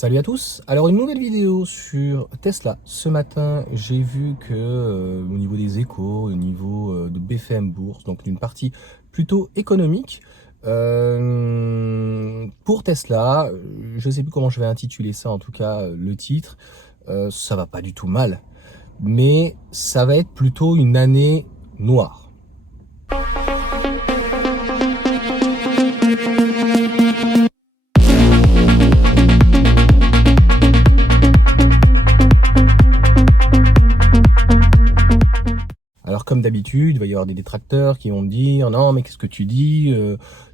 Salut à tous. Alors une nouvelle vidéo sur Tesla. Ce matin, j'ai vu que au niveau des échos, au niveau de BFM Bourse, donc d'une partie plutôt économique, pour Tesla, je ne sais plus comment je vais intituler ça, en tout cas le titre, ça va pas du tout mal, mais ça va être plutôt une année noire. Alors comme d'habitude, il va y avoir des détracteurs qui vont me dire non mais qu'est-ce que tu dis,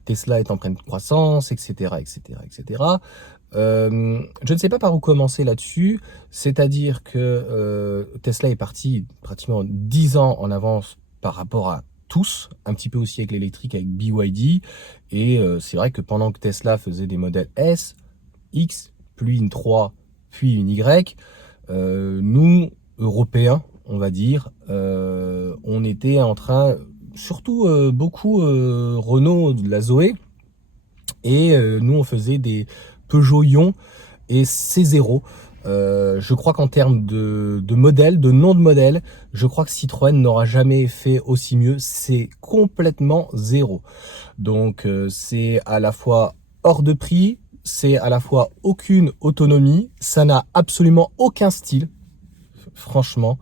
Tesla est en pleine croissance, etc., etc., etc. Je ne sais pas par où commencer là-dessus, c'est-à-dire que Tesla est parti pratiquement 10 ans en avance par rapport à tous, un petit peu aussi avec l'électrique, avec BYD, et c'est vrai que pendant que Tesla faisait des modèles S, X, puis une 3, puis une Y, nous, Européens, on va dire, on était en train, surtout beaucoup Renault de la Zoé, et nous on faisait des Peugeot Ion et C0. Je crois qu'en termes de modèle, de nom de modèle, je crois que Citroën n'aura jamais fait aussi mieux. C'est complètement zéro. Donc c'est à la fois hors de prix, c'est à la fois aucune autonomie, ça n'a absolument aucun style, franchement.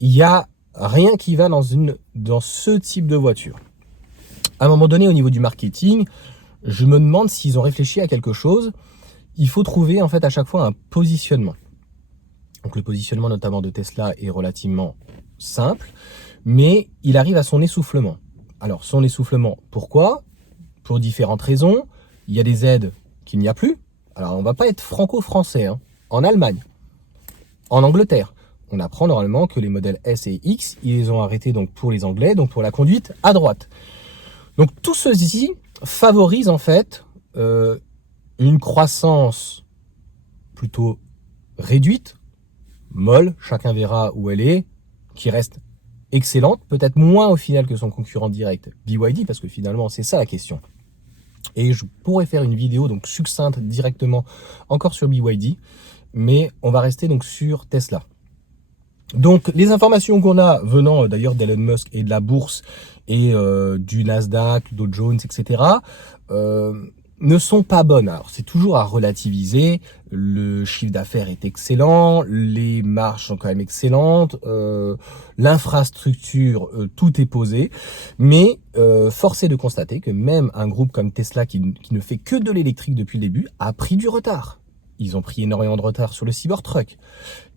Il y a rien qui va dans ce type de voiture. À un moment donné, au niveau du marketing, je me demande s'ils ont réfléchi à quelque chose. Il faut trouver en fait à chaque fois un positionnement. Donc le positionnement notamment de Tesla est relativement simple, mais il arrive à son essoufflement. Alors son essoufflement, pourquoi? Pour différentes raisons. Il y a des aides qu'il n'y a plus. Alors on va pas être franco-français, hein. En Allemagne, en Angleterre, on apprend normalement que les modèles S et X, ils les ont arrêtés donc pour les Anglais, donc pour la conduite à droite. Donc tout ceci favorise en fait une croissance plutôt réduite, molle, chacun verra où elle est, qui reste excellente, peut-être moins au final que son concurrent direct BYD, parce que finalement c'est ça la question. Et je pourrais faire une vidéo donc succincte directement encore sur BYD, mais on va rester donc sur Tesla. Donc les informations qu'on a venant d'ailleurs d'Elon Musk et de la bourse et du Nasdaq, Dow Jones, etc. Ne sont pas bonnes. Alors c'est toujours à relativiser, le chiffre d'affaires est excellent, les marges sont quand même excellentes, l'infrastructure, tout est posé, mais force est de constater que même un groupe comme Tesla qui ne fait que de l'électrique depuis le début a pris du retard. Ils ont pris énormément de retard sur le Cybertruck,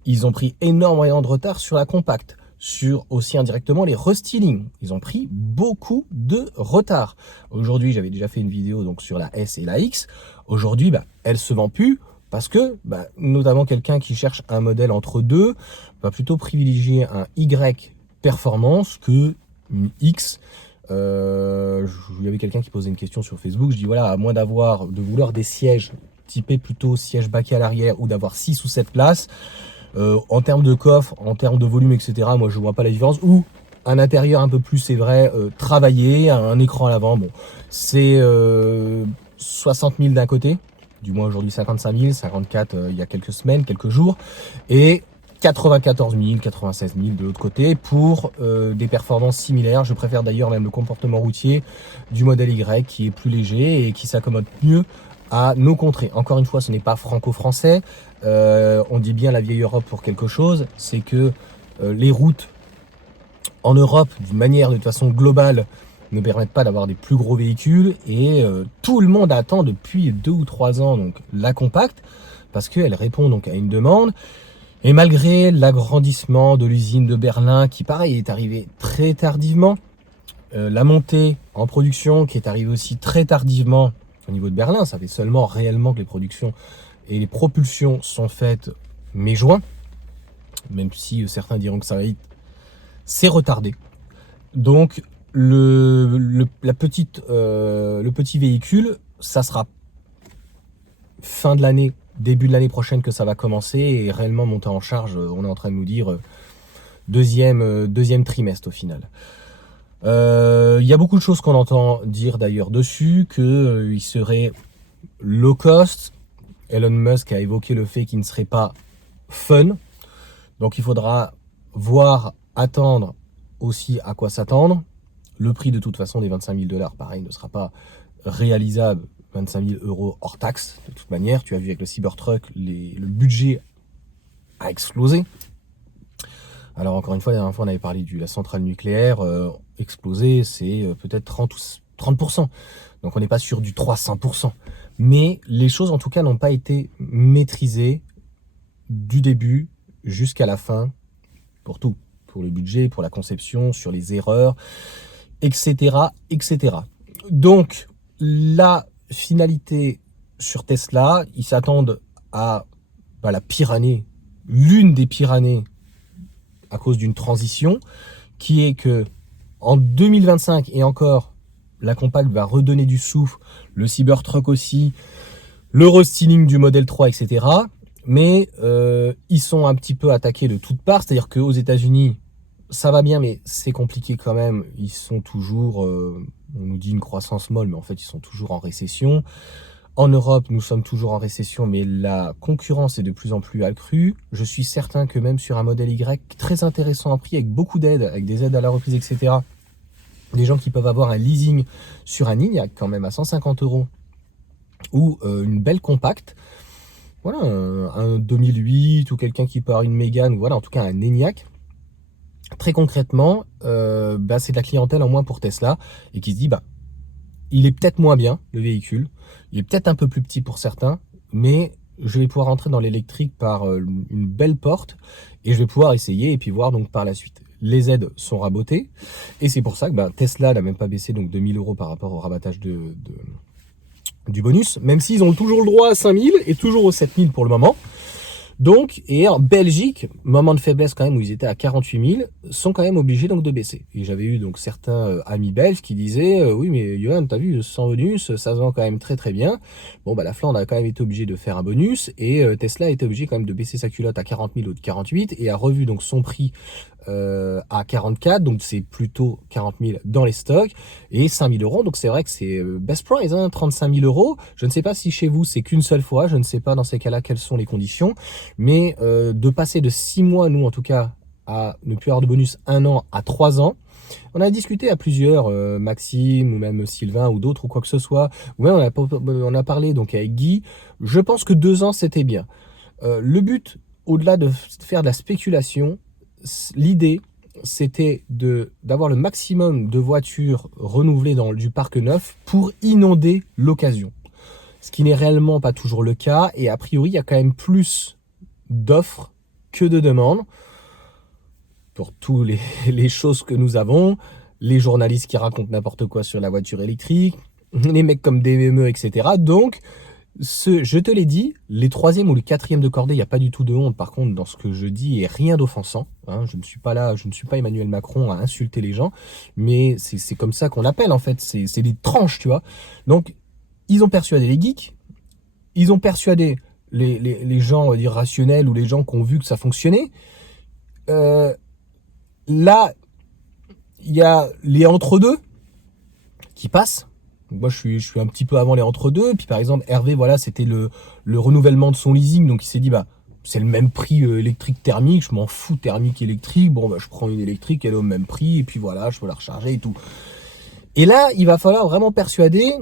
ils ont pris énormément de retard sur la compacte, sur aussi indirectement les restyling. Ils ont pris beaucoup de retard. Aujourd'hui, j'avais déjà fait une vidéo donc sur la S et la X. Aujourd'hui, elle se vend plus parce que notamment quelqu'un qui cherche un modèle entre deux va plutôt privilégier un Y performance que une X. Il y avait quelqu'un qui posait une question sur Facebook. Je dis voilà, à moins de vouloir des sièges typés plutôt siège baquet à l'arrière ou d'avoir 6 ou 7 places, en termes de coffre, en termes de volume, etc., moi je vois pas la différence. Ou un intérieur un peu plus, c'est vrai, travaillé, un écran à l'avant, bon, c'est 60 000 d'un côté, du moins aujourd'hui 55 000, 54 il y a quelques semaines, quelques jours, et 94 000, 96 000 de l'autre côté pour des performances similaires. Je préfère d'ailleurs même le comportement routier du modèle Y qui est plus léger et qui s'accommode mieux à nos contrées. Encore une fois, ce n'est pas franco-français. On dit bien la vieille Europe pour quelque chose, c'est que les routes en Europe, d'une manière de toute façon globale, ne permettent pas d'avoir des plus gros véhicules et tout le monde attend depuis 2 ou 3 ans donc la compacte parce qu'elle répond donc à une demande. Et malgré l'agrandissement de l'usine de Berlin qui pareil est arrivé très tardivement, la montée en production qui est arrivée aussi très tardivement au niveau de Berlin, ça fait seulement réellement que les productions et les propulsions sont faites mai-juin, même si certains diront que ça va vite, c'est retardé. Donc le petit véhicule, ça sera fin de l'année, début de l'année prochaine que ça va commencer et réellement monter en charge, on est en train de nous dire deuxième trimestre au final. Il y a beaucoup de choses qu'on entend dire d'ailleurs dessus, qu'il serait low cost, Elon Musk a évoqué le fait qu'il ne serait pas fun. Donc il faudra voir, attendre aussi à quoi s'attendre. Le prix de toute façon des 25 000 $, pareil, ne sera pas réalisable. 25 000 € hors taxe, de toute manière. Tu as vu avec le Cybertruck, le budget a explosé. Alors encore une fois, la dernière fois on avait parlé de la centrale nucléaire, explosé, c'est peut-être 30%. Donc on n'est pas sur du 300%. Mais les choses en tout cas n'ont pas été maîtrisées du début jusqu'à la fin, pour tout. Pour le budget, pour la conception, sur les erreurs, etc. etc. Donc la finalité sur Tesla, ils s'attendent à la pire année, l'une des pires années à cause d'une transition, qui est que en 2025 et encore, la compacte va redonner du souffle, le Cybertruck aussi, le restyling du modèle 3, etc. Mais ils sont un petit peu attaqués de toutes parts, c'est-à-dire qu'aux États-Unis, ça va bien, mais c'est compliqué quand même. Ils sont toujours, on nous dit une croissance molle, mais en fait, ils sont toujours en récession. En Europe, nous sommes toujours en récession, mais la concurrence est de plus en plus accrue. Je suis certain que même sur un modèle Y très intéressant en prix, avec beaucoup d'aides, avec des aides à la reprise, etc., des gens qui peuvent avoir un leasing sur un Enyaq quand même à 150 € ou une belle compacte, voilà, un 2008 ou quelqu'un qui peut avoir une Mégane, ou voilà, en tout cas un Enyaq, très concrètement, c'est de la clientèle en moins pour Tesla et qui se dit, il est peut-être moins bien, le véhicule, il est peut-être un peu plus petit pour certains, mais je vais pouvoir entrer dans l'électrique par une belle porte et je vais pouvoir essayer et puis voir donc par la suite. Les aides sont rabotées et c'est pour ça que Tesla n'a même pas baissé donc de 1000 € par rapport au rabattage du bonus, même s'ils ont toujours le droit à 5000 et toujours aux 7000 pour le moment. Donc, et en Belgique, moment de faiblesse quand même où ils étaient à 48 000, sont quand même obligés donc de baisser. Et j'avais eu donc certains amis belges qui disaient oui mais Johan, t'as vu, sans bonus, ça se vend quand même très très bien. Bon la Flandre a quand même été obligé de faire un bonus et Tesla a été obligé quand même de baisser sa culotte à 40 000 ou de 48 et a revu donc son prix à 44, donc c'est plutôt 40 000 dans les stocks et 5 000 €, donc c'est vrai que c'est best price, 35 000 €. Je ne sais pas si chez vous c'est qu'une seule fois, je ne sais pas dans ces cas-là quelles sont les conditions, mais de passer de 6 mois, nous en tout cas, à ne plus avoir de bonus 1 an à 3 ans, on a discuté à plusieurs, Maxime ou même Sylvain ou d'autres ou quoi que ce soit, ouais, on a parlé donc avec Guy, je pense que 2 ans c'était bien. Le but, au-delà de faire de la spéculation, l'idée c'était d'avoir le maximum de voitures renouvelées du parc neuf pour inonder l'occasion. Ce qui n'est réellement pas toujours le cas et a priori il y a quand même plus d'offres que de demandes pour tous les choses que nous avons, les journalistes qui racontent n'importe quoi sur la voiture électrique, les mecs comme DME, etc. Donc, je te l'ai dit, les troisième ou les quatrième de cordée, il n'y a pas du tout de honte par contre dans ce que je dis et rien d'offensant. Hein, je ne suis pas là, je ne suis pas Emmanuel Macron à insulter les gens, mais c'est comme ça qu'on appelle en fait, c'est des tranches, tu vois. Donc, ils ont persuadé les geeks, ils ont persuadé les gens, on va dire, rationnels ou les gens qui ont vu que ça fonctionnait. Là, il y a les entre-deux qui passent. Donc moi, je suis un petit peu avant les entre-deux. Puis par exemple, Hervé, voilà, c'était le renouvellement de son leasing. Donc il s'est dit, c'est le même prix électrique thermique. Je m'en fous thermique électrique. Bon, je prends une électrique, elle est au même prix. Et puis voilà, je peux la recharger et tout. Et là, il va falloir vraiment persuader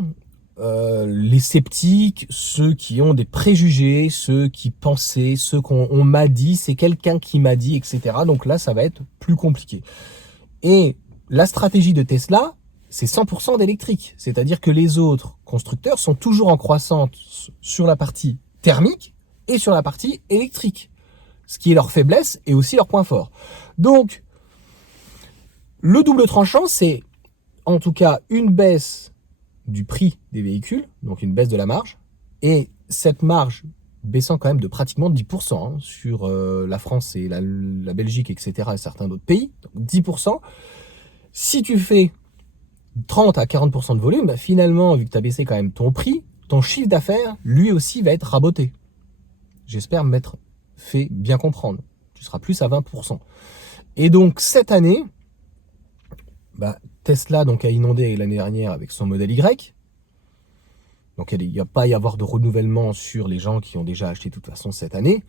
les sceptiques, ceux qui ont des préjugés, ceux qui pensaient, ceux qu'on m'a dit, c'est quelqu'un qui m'a dit, etc. Donc là, ça va être plus compliqué. Et la stratégie de Tesla, c'est 100% d'électrique. C'est-à-dire que les autres constructeurs sont toujours en croissance sur la partie thermique et sur la partie électrique. Ce qui est leur faiblesse et aussi leur point fort. Donc, le double tranchant, c'est en tout cas une baisse du prix des véhicules, donc une baisse de la marge, et cette marge baissant quand même de pratiquement 10% sur la France et la Belgique, etc., et certains d'autres pays, donc 10%. Si tu fais 30 à 40% de volume, finalement, vu que tu as baissé quand même ton prix, ton chiffre d'affaires, lui aussi, va être raboté. J'espère m'être fait bien comprendre. Tu seras plus à 20%. Et donc, cette année, Tesla donc, a inondé l'année dernière avec son modèle Y. Donc il n'y a pas à y avoir de renouvellement sur les gens qui ont déjà acheté de toute façon cette année.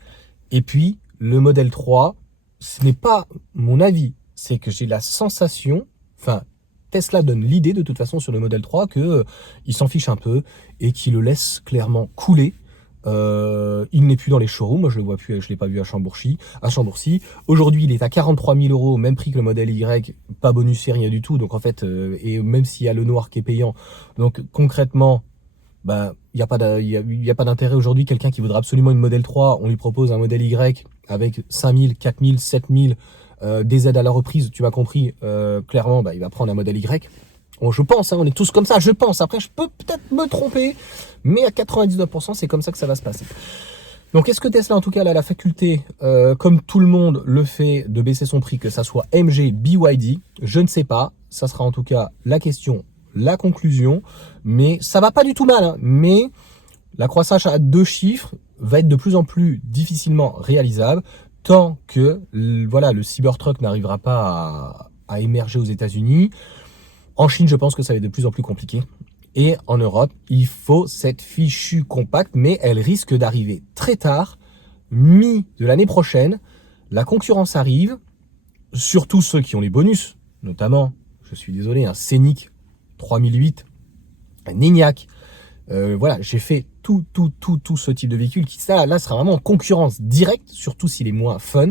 Et puis le modèle 3, ce n'est pas mon avis, c'est que j'ai la sensation, enfin Tesla donne l'idée de toute façon sur le modèle 3 que il s'en fiche un peu et qu'il le laisse clairement couler. Il n'est plus dans les showrooms, moi je le vois plus, je l'ai pas vu à Chambourcy. Aujourd'hui, il est à 43 000 euros, même prix que le modèle Y, pas bonusé, rien du tout. Donc en fait, et même s'il y a le noir qui est payant, donc concrètement, bah, il n'y a pas d'intérêt aujourd'hui. Quelqu'un qui voudrait absolument une modèle 3, on lui propose un modèle Y avec 5 000, 4 000, 7 000, des aides à la reprise, tu m'as compris, clairement, bah, il va prendre un modèle Y. Bon, je pense, hein, on est tous comme ça, je pense. Après, je peux peut-être me tromper, mais à 99%, c'est comme ça que ça va se passer. Donc, est-ce que Tesla, en tout cas, elle a la faculté, comme tout le monde le fait, de baisser son prix, que ça soit MG, BYD? Je ne sais pas. Ça sera en tout cas la question, la conclusion. Mais ça va pas du tout mal. Hein. Mais la croissance à 2 chiffres va être de plus en plus difficilement réalisable tant que voilà, le Cybertruck n'arrivera pas à émerger aux États-Unis. En Chine, je pense que ça va être de plus en plus compliqué. Et en Europe, il faut cette fichue compacte, mais elle risque d'arriver très tard, mi de l'année prochaine. La concurrence arrive, surtout ceux qui ont les bonus, notamment, je suis désolé, un Scénic 3008, un Enyaq. Voilà, j'ai fait tout ce type de véhicule qui, ça, là, sera vraiment en concurrence directe, surtout s'il est moins fun.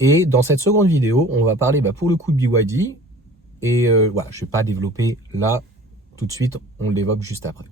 Et dans cette seconde vidéo, on va parler pour le coup de BYD. Et voilà, je ne vais pas développer là tout de suite, on le développe juste après.